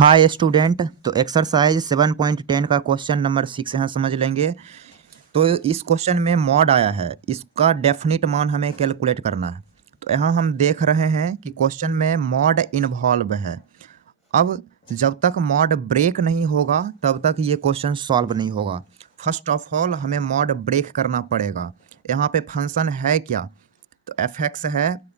Hi student. तो exercise 7.10 का question number 6 यहाँ समझ लेंगे। तो इस क्वेश्चन में मॉड आया है, इसका डेफिनिट मान हमें कैलकुलेट करना है। तो यहाँ हम देख रहे हैं कि क्वेश्चन में मॉड इन्वॉल्व है। अब जब तक मॉड ब्रेक नहीं होगा तब तक ये क्वेश्चन सॉल्व नहीं होगा। फर्स्ट ऑफ ऑल हमें मॉड ब्रेक करना पड़ेगा। यहाँ पे फंक्शन है क्या? तो एफ एक्स है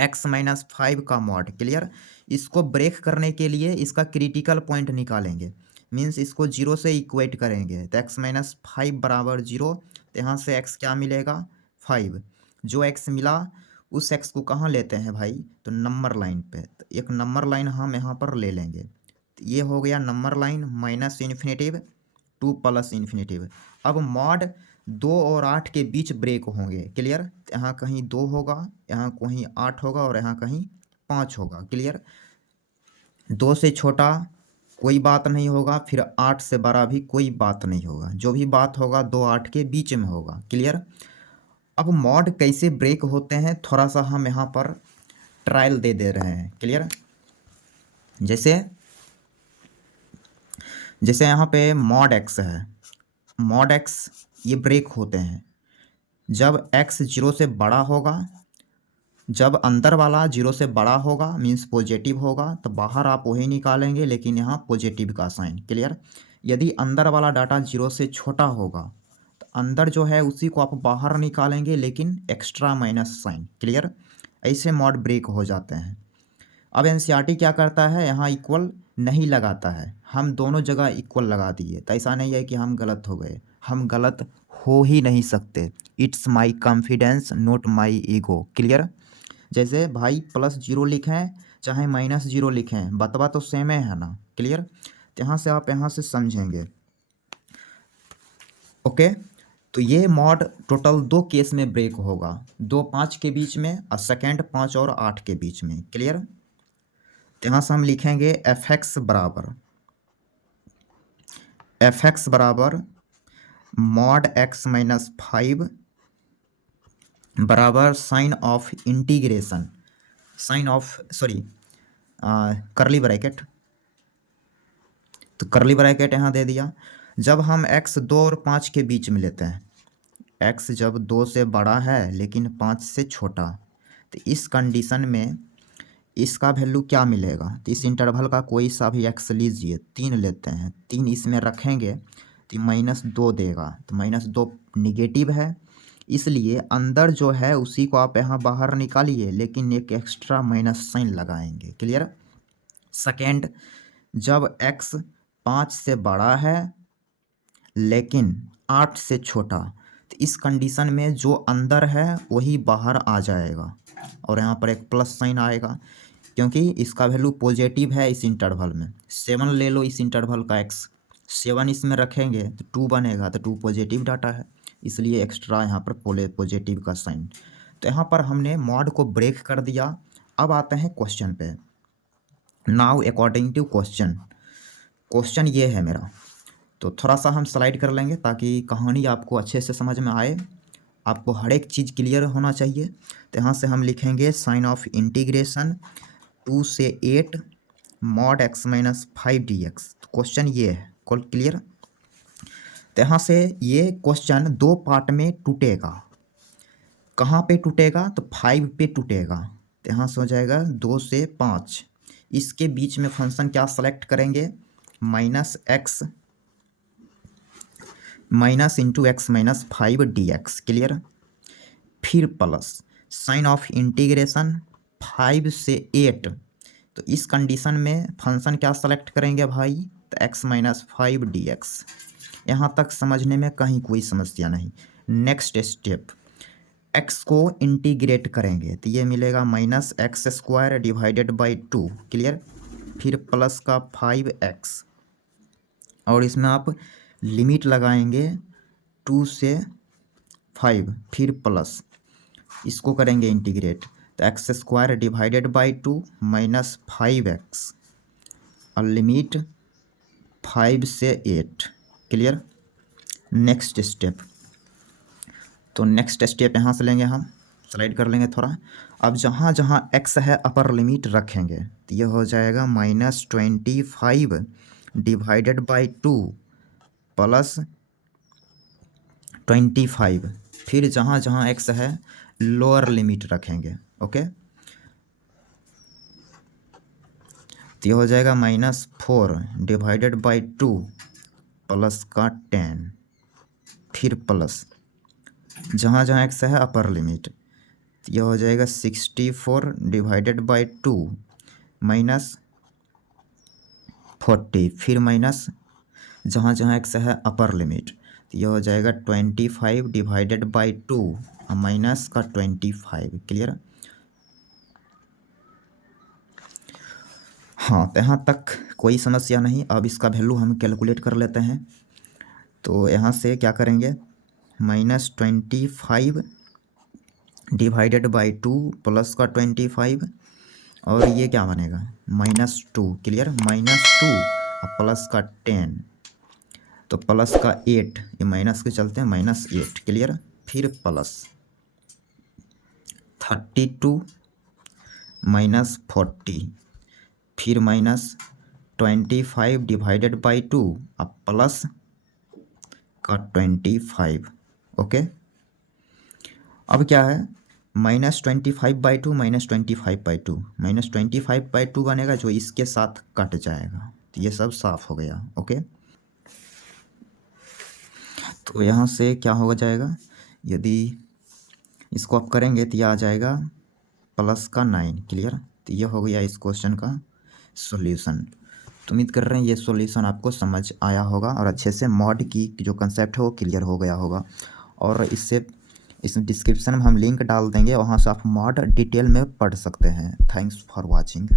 x-5 का मॉड। क्लियर। इसको ब्रेक करने के लिए इसका क्रिटिकल पॉइंट निकालेंगे, मीन्स इसको जीरो से इक्वेट करेंगे। तो x-5 बराबर जीरो, तो यहाँ से x क्या मिलेगा? 5। जो x मिला उस x को कहाँ लेते हैं भाई? तो नंबर लाइन पे। तो एक नंबर लाइन हम यहाँ पर ले लेंगे। तो ये हो गया number line minus infinitive two plus infinitive. अब मॉड 2 और 8 के बीच ब्रेक होंगे। क्लियर। यहाँ कहीं 2 होगा, यहाँ कहीं 8 होगा और यहाँ कहीं 5 होगा। क्लियर। 2 से छोटा कोई बात नहीं होगा, फिर 8 से बड़ा भी कोई बात नहीं होगा। जो भी बात होगा 2 8 के बीच में होगा। क्लियर। अब मॉड कैसे ब्रेक होते हैं थोड़ा सा हम यहाँ पर ट्रायल दे रहे हैं। क्लियर। जैसे यहाँ पे मॉड एक्स है, मॉड एक्स ये ब्रेक होते हैं जब x 0 से बड़ा होगा। जब अंदर वाला 0 से बड़ा होगा मीन्स पॉजिटिव होगा, तो बाहर आप वही निकालेंगे लेकिन यहाँ पॉजिटिव का साइन। क्लियर। यदि अंदर वाला डाटा 0 से छोटा होगा तो अंदर जो है उसी को आप बाहर निकालेंगे लेकिन एक्स्ट्रा माइनस साइन। क्लियर। ऐसे मॉड ब्रेक हो जाते हैं। अब एनसीईआरटी क्या करता है, यहाँ इक्वल नहीं लगाता है, हम दोनों जगह इक्वल लगा दिए। तो ऐसा नहीं है कि हम गलत हो गए, हम गलत हो ही नहीं सकते। It's my confidence not my ego. Clear. जैसे भाई प्लस जीरो लिखें चाहे माइनस जीरो लिखें, बतवा तो सेम है ना। क्लियर। तो यहाँ से आप यहाँ से समझेंगे। ओके। तो ये मॉड टोटल 2 केस में ब्रेक होगा, 2 5 के बीच में और सेकेंड 5 और 8 के बीच में। क्लियर। तो यहाँ से हम लिखेंगे एफ एक्स बराबर मॉड x-5 बराबर sign of integration, sign of curly bracket. तो करली ब्रैकेट यहाँ दे दिया। जब हम x 2 और 5 के बीच में लेते हैं, x जब 2 से बड़ा है लेकिन 5 से छोटा, तो इस कंडीशन में इसका वैल्यू क्या मिलेगा? तो इस इंटरवल का कोई सा भी x लीजिए, 3 लेते हैं, 3 इसमें रखेंगे तो -2 देगा। तो -2 निगेटिव है, इसलिए अंदर जो है उसी को आप यहाँ बाहर निकालिए लेकिन एक एक्स्ट्रा माइनस साइन लगाएंगे। क्लियर। सेकेंड, जब x 5 से बड़ा है लेकिन 8 से छोटा, तो इस कंडीशन में जो अंदर है वही बाहर आ जाएगा और यहाँ पर एक प्लस साइन आएगा क्योंकि इसका वैल्यू पॉजिटिव है। इस इंटरवल में 7 ले लो, इस इंटरवल का x 7 इसमें रखेंगे तो 2 बनेगा, तो 2 पॉजिटिव डाटा है इसलिए एक्स्ट्रा यहाँ पर पॉजिटिव का साइन। तो यहाँ पर हमने मॉड को ब्रेक कर दिया। अब आते हैं क्वेश्चन पे। नाउ अकॉर्डिंग टू क्वेश्चन ये है मेरा, तो थोड़ा सा हम स्लाइड कर लेंगे ताकि कहानी आपको अच्छे से समझ में आए, आपको हर एक चीज़ क्लियर होना चाहिए। तो यहाँ से हम लिखेंगे साइन ऑफ इंटीग्रेशन 2 से 8 मॉड x-5 dx। क्वेश्चन ये है। क्लियर। तो यहाँ से ये क्वेश्चन 2 पार्ट में टूटेगा। कहाँ पे टूटेगा? तो 5 पे टूटेगा। तो यहाँ से हो जाएगा 2 से 5, इसके बीच में फंक्शन क्या सेलेक्ट करेंगे? -x -x-5 dx। क्लियर। फिर प्लस साइन ऑफ इंटीग्रेशन 5 से 8, तो इस कंडीशन में फंक्शन क्या सेलेक्ट करेंगे भाई? तो x-5 dx। यहाँ तक समझने में कहीं कोई समस्या नहीं। नेक्स्ट स्टेप, x को इंटीग्रेट करेंगे तो ये मिलेगा -x² डिवाइडेड बाई 2। क्लियर। फिर प्लस का 5x और इसमें आप लिमिट लगाएंगे 2 से 5, फिर प्लस इसको करेंगे इंटीग्रेट, तो x² डिवाइडेड बाई 2 -5x और लिमिट 5 से 8। क्लियर। नेक्स्ट स्टेप, तो नेक्स्ट स्टेप यहाँ से लेंगे, हम स्लाइड कर लेंगे थोड़ा। अब जहाँ जहाँ x है अपर लिमिट रखेंगे, तो यह हो जाएगा -25 डिवाइडेड बाई 2 प्लस 25। फिर जहाँ जहाँ x है लोअर लिमिट रखेंगे। ओके, तो यह हो जाएगा -4 डिवाइडेड बाई 2 प्लस का 10, फिर प्लस जहाँ जहाँ x है अपर लिमिट, तो यह हो जाएगा 64 डिवाइडेड बाई 2 -40, फिर माइनस जहाँ जहाँ x है अपर लिमिट, तो यह हो जाएगा 25 डिवाइडेड बाई 2 माइनस का 25। क्लियर? हाँ, तो यहाँ तक कोई समस्या नहीं। अब इसका वैल्यू हम कैलकुलेट कर लेते हैं। तो यहाँ से क्या करेंगे, -25 डिवाइडेड बाई 2 प्लस का 25, और ये क्या बनेगा -2। क्लियर? -2 प्लस का 10, तो प्लस का 8, ये माइनस के चलते हैं -8। क्लियर? फिर प्लस 32 -40, फिर -25 डिवाइडेड बाई 2 अब प्लस का 25। ओके, अब क्या है, -25/2 -25/2 -25/2 बनेगा, जो इसके साथ कट जाएगा। तो ये सब साफ हो गया। ओके, तो यहाँ से क्या हो जाएगा, यदि इसको आप करेंगे तो यह आ जाएगा प्लस का 9। क्लियर? तो यह हो गया इस क्वेश्चन का सॉल्यूशन। तो उम्मीद कर रहे हैं ये सॉल्यूशन आपको समझ आया होगा और अच्छे से मॉड की जो कंसेप्ट है वो क्लियर हो गया होगा। और इस डिस्क्रिप्शन में हम लिंक डाल देंगे, वहाँ से आप मॉड डिटेल में पढ़ सकते हैं। Thanks for watching.